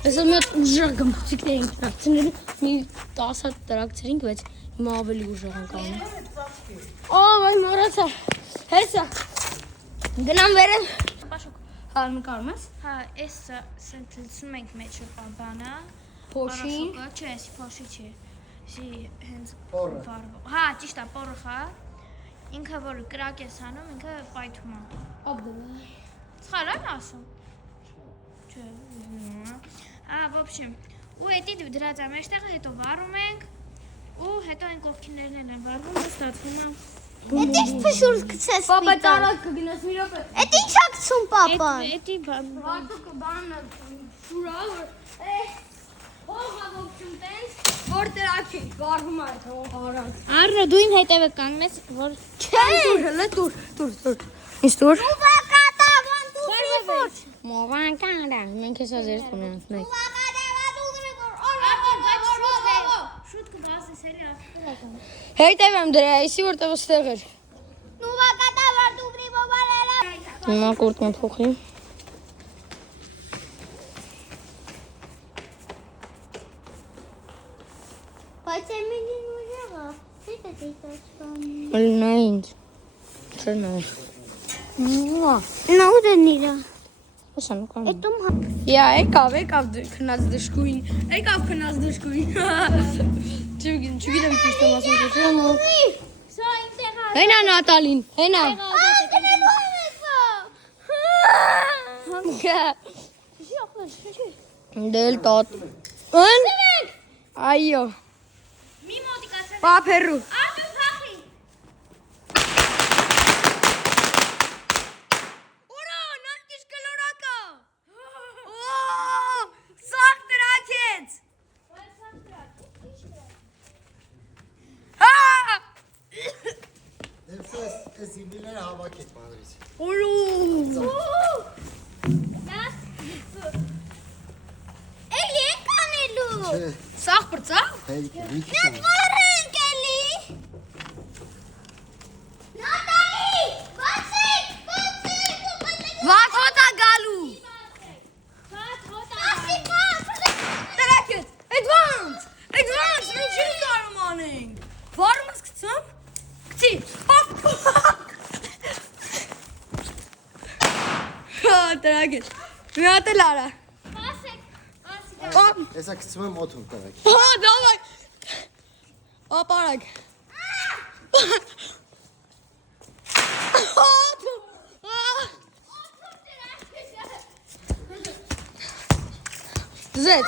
Այսօր մի հատ ուժեղ գմբուծիկներ ենք տրակցրել, մի 10 հատ տրակցրինք, բայց հիմա ավելի ուժեղ ենք անում։ Այ մոռացա։ Հեսա։ Գնամ վերև։ Պաշոկ։ Հա, նկարում ես։ Հա, էս սենտենսում ենք մեջը բանը։ Փոշին։ Չէ, էս փոշի չի։ Էսի հենց Պորը։ Հա, ճիշտ է, պորը խա։ Ինքը որ կրակ ես անում, ինքը պայթում է։ Աբդալայ։ Սխալ եմ ասում։ Չէ։ Ահա, в общем, ու էդի դրած է մեջտեղը, հետո վառում ենք, ու հետո այն կողքիններն են վառվում, ու ստացվում է։ Էդ ինչ փշուր գցես Պապա սպիտակ։ տարած կգնաս մի րոպե։ Էդ ինչ ա գցում պապան։ Էդի Վարտուկը բանը շուրա որ հողա ողջում տենց որ տրակ ենք վառվում է հող արած։ Առնա դու իմ հետևը կանգնես, որ Չէ, հələ տուր։ Ինչ տուր։ Ուվակատավան դու ֆիֆոր։ Մովան կանա, մենք հեսա ձեր տունենք մեկ։ Ուվակատավան դու գրիգոր։ շուտ կբացես էլի ապրական։ Հետև եմ դրա, այսի որտեղ ստեղ էր։ Ուվակատավան դու գրիգոր։ Հիմա կուրտն փոխի։ Բայց ամենին ուժեղա։ Դե դիտաշկան։ Լնա ինձ։ Չէ նա։ Նա ուդենիրա։ Ոսա նկարում։ Էդում Յա, եկավ քնած դժկույն։ Եկավ քնած դժկույն։ Չգիտեմ ճիշտ եմ ասում, չէ՞ նո։ Սա ինտեղ է։ Հենա Նատալին, հենա։ Դել տոտ։ Ըն։ Այո։ Մի մոտիկացել։ Պապերու։ Արդու փախի։ Ուրա, նանտիշ կլորակա։ Օ, սաղ տրակեց։ Հա։ Այս իլները հավաք եք բանրից։ Ուլու։ Էլի ենք անելու։ Չէ, Սաղ բրծա։ հեյք, մի քիչ եմ։ Վառենք էլի։ Նատալի, բացեք։ Վատ հոտա գալու։ Ասի բաց։ Տրակեց։ Advance, մենք չի կարում անենք։ Վարում ես գցում։ Գցի։ Հա, տրակեց։ Մի հատ էլ արա։ Էսա գցում եմ օդում տվեք։ Հա, դավայ։ Ապարակ։ Ձեզ